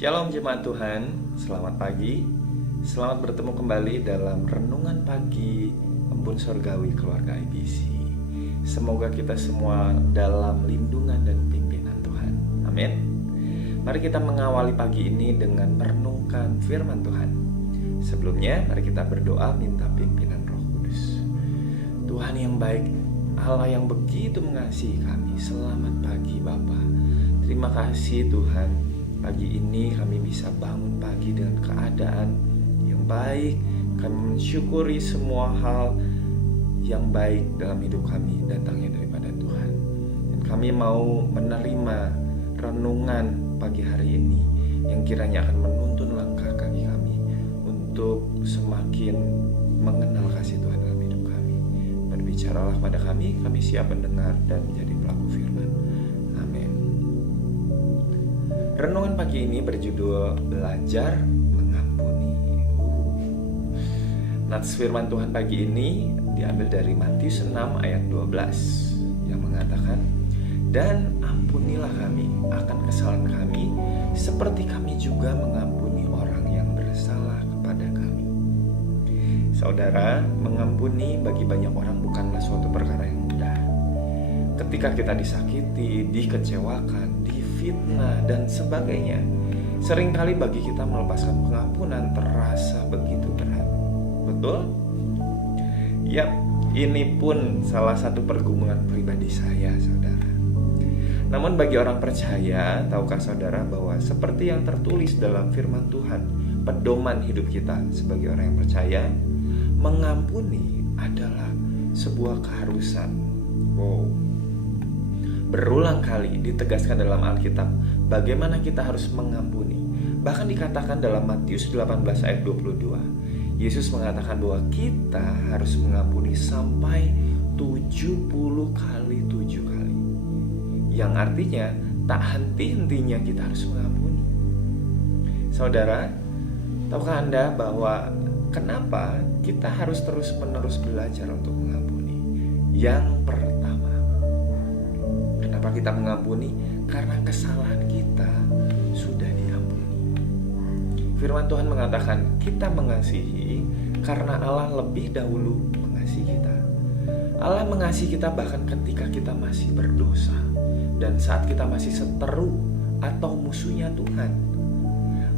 Shalom jemaat Tuhan, selamat pagi. Selamat bertemu kembali dalam Renungan Pagi Embun Surgawi Keluarga IBC. Semoga kita semua dalam lindungan dan pimpinan Tuhan. Amin. Mari kita mengawali pagi ini dengan merenungkan firman Tuhan. Sebelumnya, mari kita berdoa minta pimpinan Roh Kudus. Tuhan yang baik, Allah yang begitu mengasihi kami. Selamat pagi Bapa. Terima kasih Tuhan. Pagi ini kami bisa bangun pagi dengan keadaan yang baik. Kami mensyukuri semua hal yang baik dalam hidup kami datangnya daripada Tuhan. Dan kami mau menerima renungan pagi hari ini yang kiranya akan menuntun langkah kaki kami untuk semakin mengenal kasih Tuhan dalam hidup kami. Berbicaralah pada kami siap mendengar dan menjadi pelaku firman. Renungan pagi ini berjudul Belajar Mengampuni. Nats firman Tuhan pagi ini diambil dari Matius 6 ayat 12 yang mengatakan, "Dan ampunilah kami akan kesalahan kami seperti kami juga mengampuni orang yang bersalah kepada kami." Saudara, mengampuni bagi banyak orang bukanlah suatu perkara yang mudah. Ketika kita disakiti, dikecewakan, difitnah, dan sebagainya, seringkali bagi kita melepaskan pengampunan terasa begitu berat. Betul? Yap, ini pun salah satu pergumulan pribadi saya, saudara. Namun bagi orang percaya, tahukah saudara bahwa seperti yang tertulis dalam firman Tuhan, pedoman hidup kita sebagai orang yang percaya, mengampuni adalah sebuah keharusan. Berulang kali ditegaskan dalam Alkitab bagaimana kita harus mengampuni. Bahkan dikatakan dalam Matius 18 ayat 22, Yesus mengatakan bahwa kita harus mengampuni sampai 70 kali 7 kali. Yang artinya tak henti-hentinya kita harus mengampuni. Saudara, tahukah Anda bahwa kenapa kita harus terus-menerus belajar untuk mengampuni? Yang pertama, kenapa kita mengampuni? Karena kesalahan kita sudah diampuni. Firman Tuhan mengatakan kita mengasihi karena Allah lebih dahulu mengasihi kita. Allah mengasihi kita bahkan ketika kita masih berdosa dan saat kita masih seteru atau musuhnya Tuhan.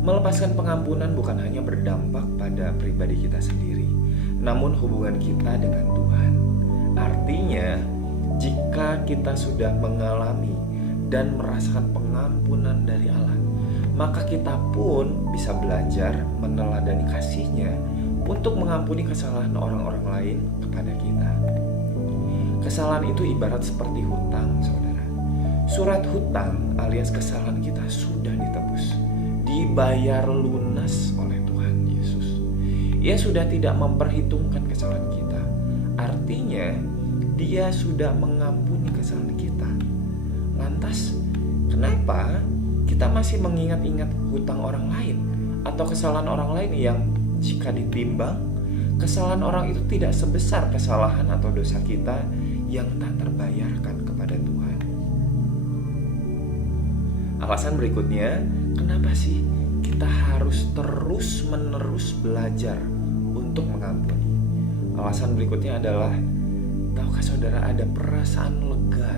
Melepaskan pengampunan bukan hanya berdampak pada pribadi kita sendiri, namun hubungan kita dengan Tuhan. Artinya, jika kita sudah mengalami dan merasakan pengampunan dari Allah, maka kita pun bisa belajar meneladani kasih-Nya untuk mengampuni kesalahan orang-orang lain kepada kita. Kesalahan itu ibarat seperti hutang, saudara. Surat hutang alias kesalahan kita sudah ditebus, dibayar lunas oleh Tuhan Yesus. Ia sudah tidak memperhitungkan kesalahan kita. Artinya, Dia sudah mengampuni kesalahan kita. Lantas, kenapa kita masih mengingat-ingat hutang orang lain atau kesalahan orang lain yang jika ditimbang, kesalahan orang itu tidak sebesar kesalahan atau dosa kita yang tak terbayarkan kepada Tuhan? Alasan berikutnya, kenapa sih kita harus terus-menerus belajar untuk mengampuni? Alasan berikutnya adalah, tahukah saudara, ada perasaan lega,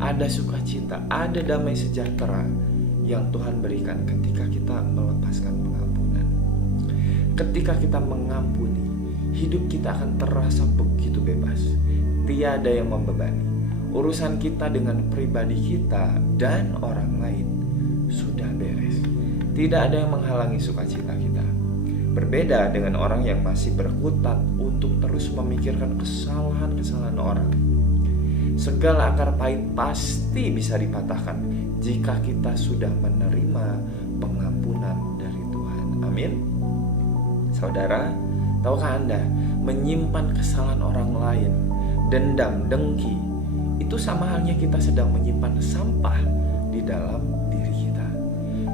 ada sukacita, ada damai sejahtera yang Tuhan berikan ketika kita melepaskan pengampunan. Ketika kita mengampuni, hidup kita akan terasa begitu bebas. Tiada yang membebani. Urusan kita dengan pribadi kita dan orang lain sudah beres. Tidak ada yang menghalangi sukacita kita. Berbeda dengan orang yang masih berkutat untuk terus memikirkan kesalahan-kesalahan orang. Segala akar pahit pasti bisa dipatahkan jika kita sudah menerima pengampunan dari Tuhan. Amin. Saudara, tahukah Anda, menyimpan kesalahan orang lain, dendam, dengki, itu sama halnya kita sedang menyimpan sampah di dalam diri kita.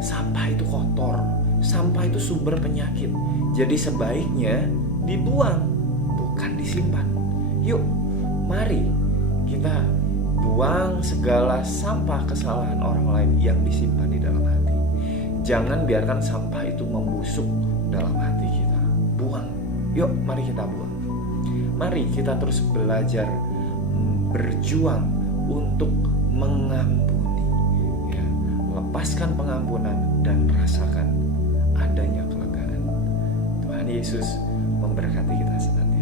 Sampah itu kotor, sampah itu sumber penyakit. Jadi sebaiknya dibuang, bukan disimpan. Yuk, mari kita buang segala sampah kesalahan orang lain yang disimpan di dalam hati. Jangan biarkan sampah itu membusuk dalam hati kita. Buang. Yuk, mari kita buang. Mari kita terus belajar berjuang untuk mengampuni. Ya, lepaskan pengampunan dan rasakan adanya kelegaan. Tuhan Yesus memberkati kita senantiasa.